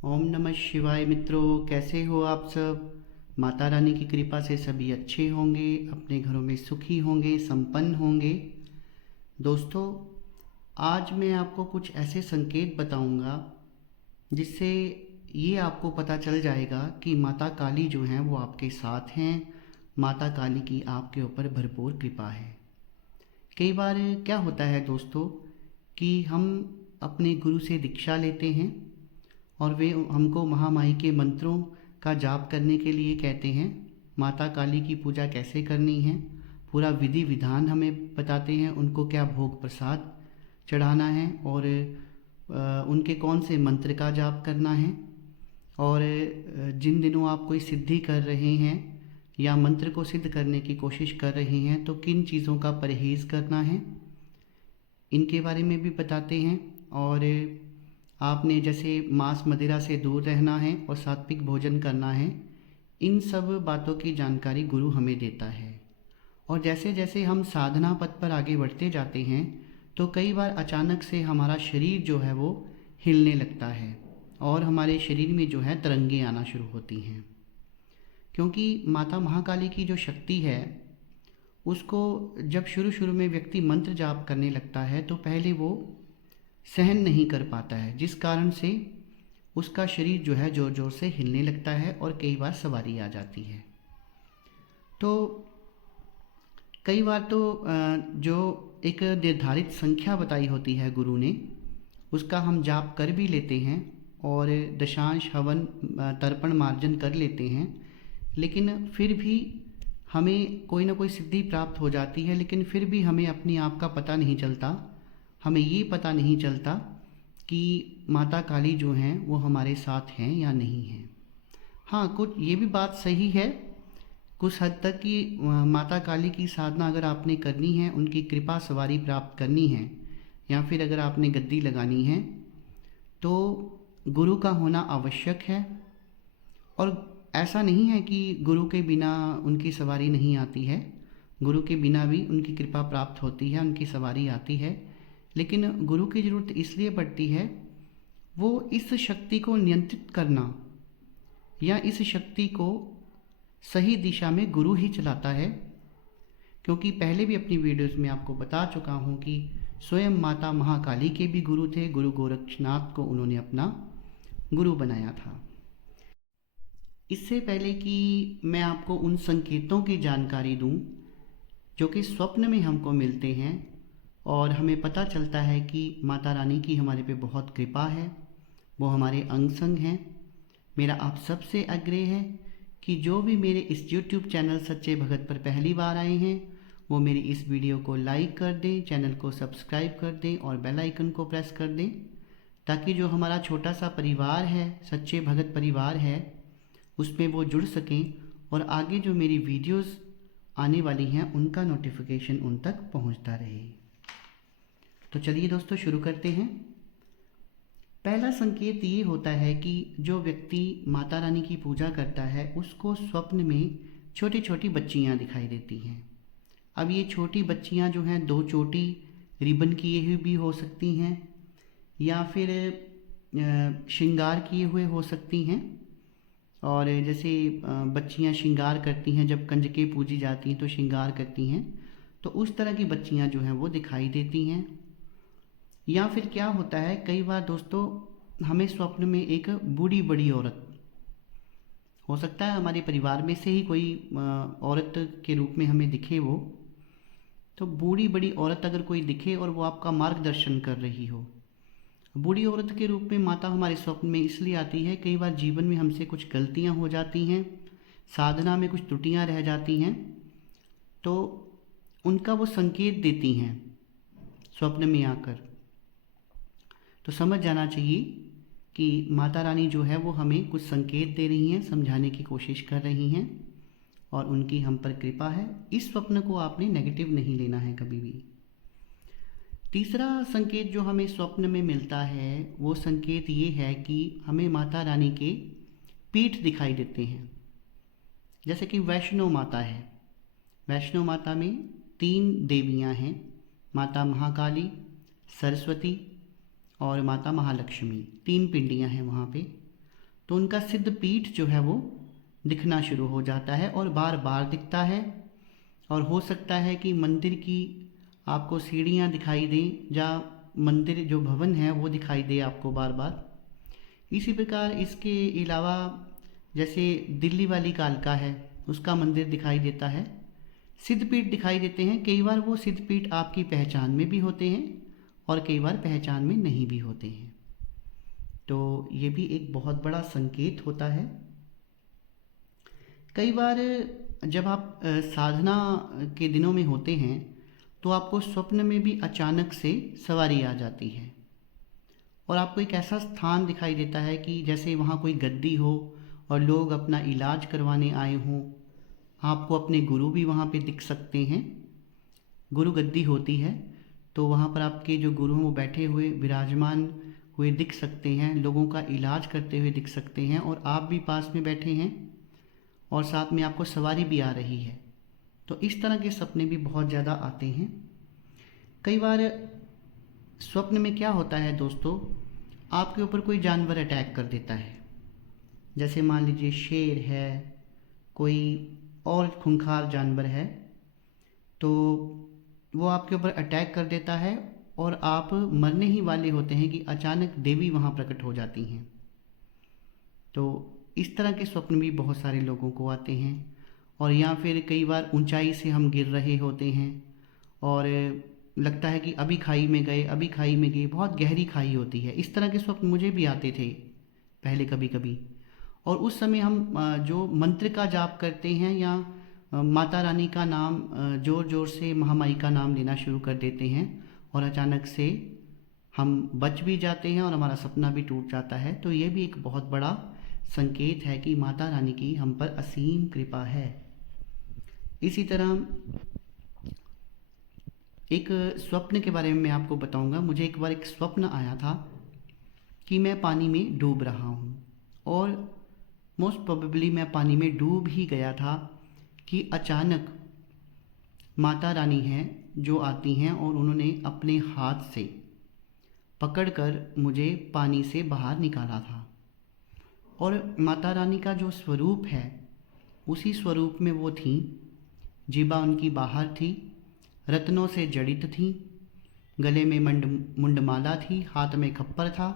ओम नमः शिवाय मित्रों, कैसे हो आप सब। माता रानी की कृपा से सभी अच्छे होंगे, अपने घरों में सुखी होंगे, संपन्न होंगे। दोस्तों, आज मैं आपको कुछ ऐसे संकेत बताऊंगा जिससे ये आपको पता चल जाएगा कि माता काली जो हैं वो आपके साथ हैं। माता काली की आपके ऊपर भरपूर कृपा है। कई बार क्या होता है दोस्तों कि हम अपने गुरु से दीक्षा लेते हैं और वे हमको महामाई के मंत्रों का जाप करने के लिए कहते हैं। माता काली की पूजा कैसे करनी है, पूरा विधि विधान हमें बताते हैं। उनको क्या भोग प्रसाद चढ़ाना है और उनके कौन से मंत्र का जाप करना है। और जिन दिनों आप कोई सिद्धि कर रहे हैं या मंत्र को सिद्ध करने की कोशिश कर रहे हैं तो किन चीज़ों का परहेज़ करना है, इनके बारे में भी बताते हैं। और आपने जैसे मांस मदिरा से दूर रहना है और सात्विक भोजन करना है, इन सब बातों की जानकारी गुरु हमें देता है। और जैसे जैसे हम साधना पथ पर आगे बढ़ते जाते हैं तो कई बार अचानक से हमारा शरीर जो है वो हिलने लगता है और हमारे शरीर में जो है तरंगे आना शुरू होती हैं। क्योंकि माता महाकाली की जो शक्ति है उसको जब शुरू शुरू में व्यक्ति मंत्र जाप करने लगता है तो पहले वो सहन नहीं कर पाता है, जिस कारण से उसका शरीर जो है ज़ोर ज़ोर से हिलने लगता है और कई बार सवारी आ जाती है। तो कई बार तो जो एक निर्धारित संख्या बताई होती है गुरु ने, उसका हम जाप कर भी लेते हैं और दशांश हवन तर्पण मार्जन कर लेते हैं, लेकिन फिर भी हमें कोई ना कोई सिद्धि प्राप्त हो जाती है। लेकिन फिर भी हमें अपने आप का पता नहीं चलता, हमें ये पता नहीं चलता कि माता काली जो हैं वो हमारे साथ हैं या नहीं हैं। हाँ, कुछ ये भी बात सही है कुछ हद तक कि माता काली की साधना अगर आपने करनी है, उनकी कृपा सवारी प्राप्त करनी है, या फिर अगर आपने गद्दी लगानी है तो गुरु का होना आवश्यक है। और ऐसा नहीं है कि गुरु के बिना उनकी सवारी नहीं आती है, गुरु के बिना भी उनकी कृपा प्राप्त होती है, उनकी सवारी आती है। लेकिन गुरु की ज़रूरत इसलिए पड़ती है, वो इस शक्ति को नियंत्रित करना या इस शक्ति को सही दिशा में गुरु ही चलाता है। क्योंकि पहले भी अपनी वीडियोस में आपको बता चुका हूँ कि स्वयं माता महाकाली के भी गुरु थे। गुरु गोरक्षनाथ को उन्होंने अपना गुरु बनाया था। इससे पहले कि मैं आपको उन संकेतों की जानकारी दूं जो कि स्वप्न में हमको मिलते हैं और हमें पता चलता है कि माता रानी की हमारे पे बहुत कृपा है, वो हमारे अंग संग हैं, मेरा आप सबसे आग्रह है कि जो भी मेरे इस YouTube चैनल सच्चे भगत पर पहली बार आए हैं वो मेरी इस वीडियो को लाइक कर दें, चैनल को सब्सक्राइब कर दें और बेल आइकन को प्रेस कर दें, ताकि जो हमारा छोटा सा परिवार है, सच्चे भगत परिवार है, उसमें वो जुड़ सकें और आगे जो मेरी वीडियोस आने वाली हैं उनका नोटिफिकेशन उन तक पहुंचता रहे। तो चलिए दोस्तों, शुरू करते हैं। पहला संकेत ये होता है कि जो व्यक्ति माता रानी की पूजा करता है उसको स्वप्न में छोटी छोटी बच्चियाँ दिखाई देती हैं। अब ये छोटी बच्चियाँ जो हैं दो चोटी रिबन किए हुए भी हो सकती हैं या फिर श्रृंगार किए हुए हो सकती हैं। और जैसे बच्चियाँ श्रृंगार करती हैं, जब कंजकें पूजी जाती हैं तो श्रृंगार करती हैं, तो उस तरह की बच्चियाँ जो हैं वो दिखाई देती हैं। या फिर क्या होता है, कई बार दोस्तों हमें स्वप्न में एक बूढ़ी बड़ी औरत, हो सकता है हमारे परिवार में से ही कोई औरत के रूप में हमें दिखे वो, तो बूढ़ी बड़ी औरत अगर कोई दिखे और वो आपका मार्गदर्शन कर रही हो। बूढ़ी औरत के रूप में माता हमारे स्वप्न में इसलिए आती है, कई बार जीवन में हमसे कुछ गलतियां हो जाती हैं, साधना में कुछ त्रुटियां रह जाती हैं, तो उनका वो संकेत देती हैं स्वप्न में आकर। तो समझ जाना चाहिए कि माता रानी जो है वो हमें कुछ संकेत दे रही हैं, समझाने की कोशिश कर रही हैं और उनकी हम पर कृपा है। इस स्वप्न को आपने नेगेटिव नहीं लेना है कभी भी। तीसरा संकेत जो हमें स्वप्न में मिलता है वो संकेत ये है कि हमें माता रानी के पीठ दिखाई देते हैं। जैसे कि वैष्णो माता है, वैष्णो माता में तीन देवियाँ हैं, माता महाकाली, सरस्वती और माता महालक्ष्मी, तीन पिंडियाँ हैं वहाँ पे। तो उनका सिद्ध पीठ जो है वो दिखना शुरू हो जाता है और बार बार दिखता है। और हो सकता है कि मंदिर की आपको सीढ़ियाँ दिखाई दें, या मंदिर जो भवन है वो दिखाई दे आपको बार बार। इसी प्रकार इसके अलावा जैसे दिल्ली वाली कालका है, उसका मंदिर दिखाई देता है। सिद्धपीठ दिखाई देते हैं। कई बार वो सिद्धपीठ आपकी पहचान में भी होते हैं और कई बार पहचान में नहीं भी होते हैं। तो ये भी एक बहुत बड़ा संकेत होता है। कई बार जब आप साधना के दिनों में होते हैं तो आपको स्वप्न में भी अचानक से सवारी आ जाती है और आपको एक ऐसा स्थान दिखाई देता है कि जैसे वहाँ कोई गद्दी हो और लोग अपना इलाज करवाने आए हों। आपको अपने गुरु भी वहाँ पे दिख सकते हैं। गुरु गद्दी होती है तो वहाँ पर आपके जो गुरु हैं वो बैठे हुए विराजमान हुए दिख सकते हैं, लोगों का इलाज करते हुए दिख सकते हैं और आप भी पास में बैठे हैं और साथ में आपको सवारी भी आ रही है। तो इस तरह के सपने भी बहुत ज़्यादा आते हैं। कई बार स्वप्न में क्या होता है दोस्तों, आपके ऊपर कोई जानवर अटैक कर देता है। जैसे मान लीजिए शेर है, कोई और खूंखार जानवर है, तो वो आपके ऊपर अटैक कर देता है और आप मरने ही वाले होते हैं कि अचानक देवी वहाँ प्रकट हो जाती हैं। तो इस तरह के स्वप्न भी बहुत सारे लोगों को आते हैं। और या फिर कई बार ऊंचाई से हम गिर रहे होते हैं और लगता है कि अभी खाई में गए, अभी खाई में गए, बहुत गहरी खाई होती है। इस तरह के स्वप्न मुझे भी आते थे पहले कभी कभी। और उस समय हम जो मंत्र का जाप करते हैं या माता रानी का नाम ज़ोर ज़ोर से महामाई का नाम लेना शुरू कर देते हैं और अचानक से हम बच भी जाते हैं और हमारा सपना भी टूट जाता है। तो ये भी एक बहुत बड़ा संकेत है कि माता रानी की हम पर असीम कृपा है। इसी तरह एक स्वप्न के बारे में मैं आपको बताऊंगा। मुझे एक बार एक स्वप्न आया था कि मैं पानी में डूब रहा हूँ और मोस्ट प्रोबेबली मैं पानी में डूब ही गया था कि अचानक माता रानी हैं जो आती हैं और उन्होंने अपने हाथ से पकड़कर मुझे पानी से बाहर निकाला था। और माता रानी का जो स्वरूप है उसी स्वरूप में वो थी। जीभा उनकी बाहर थी, रत्नों से जड़ित थी, गले में मुंडमाला थी, हाथ में खप्पर था।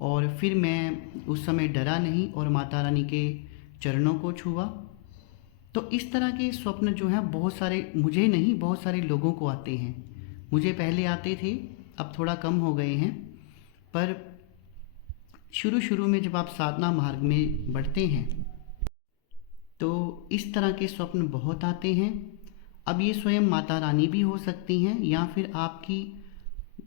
और फिर मैं उस समय डरा नहीं और माता रानी के चरणों को छुआ। तो इस तरह के स्वप्न जो हैं बहुत सारे, मुझे नहीं बहुत सारे लोगों को आते हैं। मुझे पहले आते थे, अब थोड़ा कम हो गए हैं। पर शुरू में जब आप साधना मार्ग में बढ़ते हैं तो इस तरह के स्वप्न बहुत आते हैं। अब ये स्वयं माता रानी भी हो सकती हैं या फिर आपकी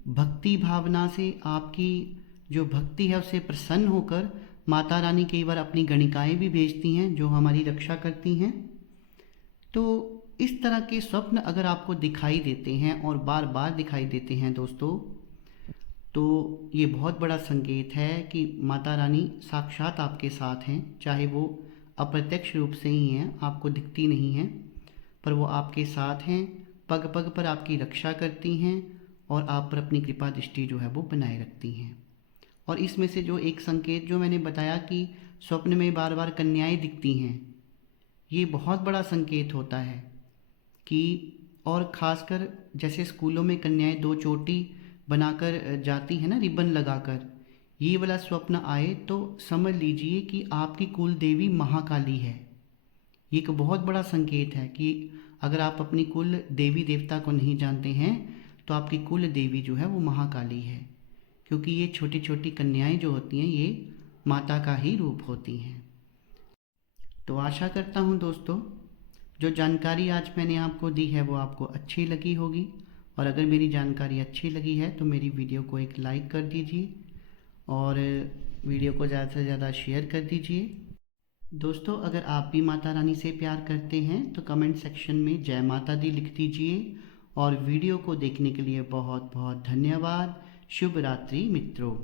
भक्ति भावना से, आपकी जो भक्ति है उससे प्रसन्न होकर माता रानी कई बार अपनी गणिकाएँ भी भेजती हैं जो हमारी रक्षा करती हैं। तो इस तरह के स्वप्न अगर आपको दिखाई देते हैं और बार बार दिखाई देते हैं दोस्तों, तो ये बहुत बड़ा संकेत है कि माता रानी साक्षात आपके साथ हैं। चाहे वो अप्रत्यक्ष रूप से ही हैं, आपको दिखती नहीं हैं, पर वो आपके साथ हैं, पग पग पर आपकी रक्षा करती हैं और आप पर अपनी कृपा दृष्टि जो है वो बनाए रखती हैं। और इसमें से जो एक संकेत जो मैंने बताया कि स्वप्न में बार बार कन्याएं दिखती हैं, ये बहुत बड़ा संकेत होता है कि, और ख़ासकर जैसे स्कूलों में कन्याएं दो चोटी बनाकर जाती है ना, रिबन लगाकर, ये वाला स्वप्न आए तो समझ लीजिए कि आपकी कुल देवी महाकाली है। ये एक बहुत बड़ा संकेत है कि अगर आप अपनी कुल देवी देवता को नहीं जानते हैं तो आपकी कुल देवी जो है वो महाकाली है, क्योंकि ये छोटी छोटी कन्याएं जो होती हैं ये माता का ही रूप होती हैं। तो आशा करता हूँ दोस्तों जो जानकारी आज मैंने आपको दी है वो आपको अच्छी लगी होगी। और अगर मेरी जानकारी अच्छी लगी है तो मेरी वीडियो को एक लाइक कर दीजिए और वीडियो को ज़्यादा से ज़्यादा शेयर कर दीजिए। दोस्तों अगर आप भी माता रानी से प्यार करते हैं तो कमेंट सेक्शन में जय माता दी लिख दीजिए। और वीडियो को देखने के लिए बहुत बहुत धन्यवाद। शुभ रात्रि मित्रों।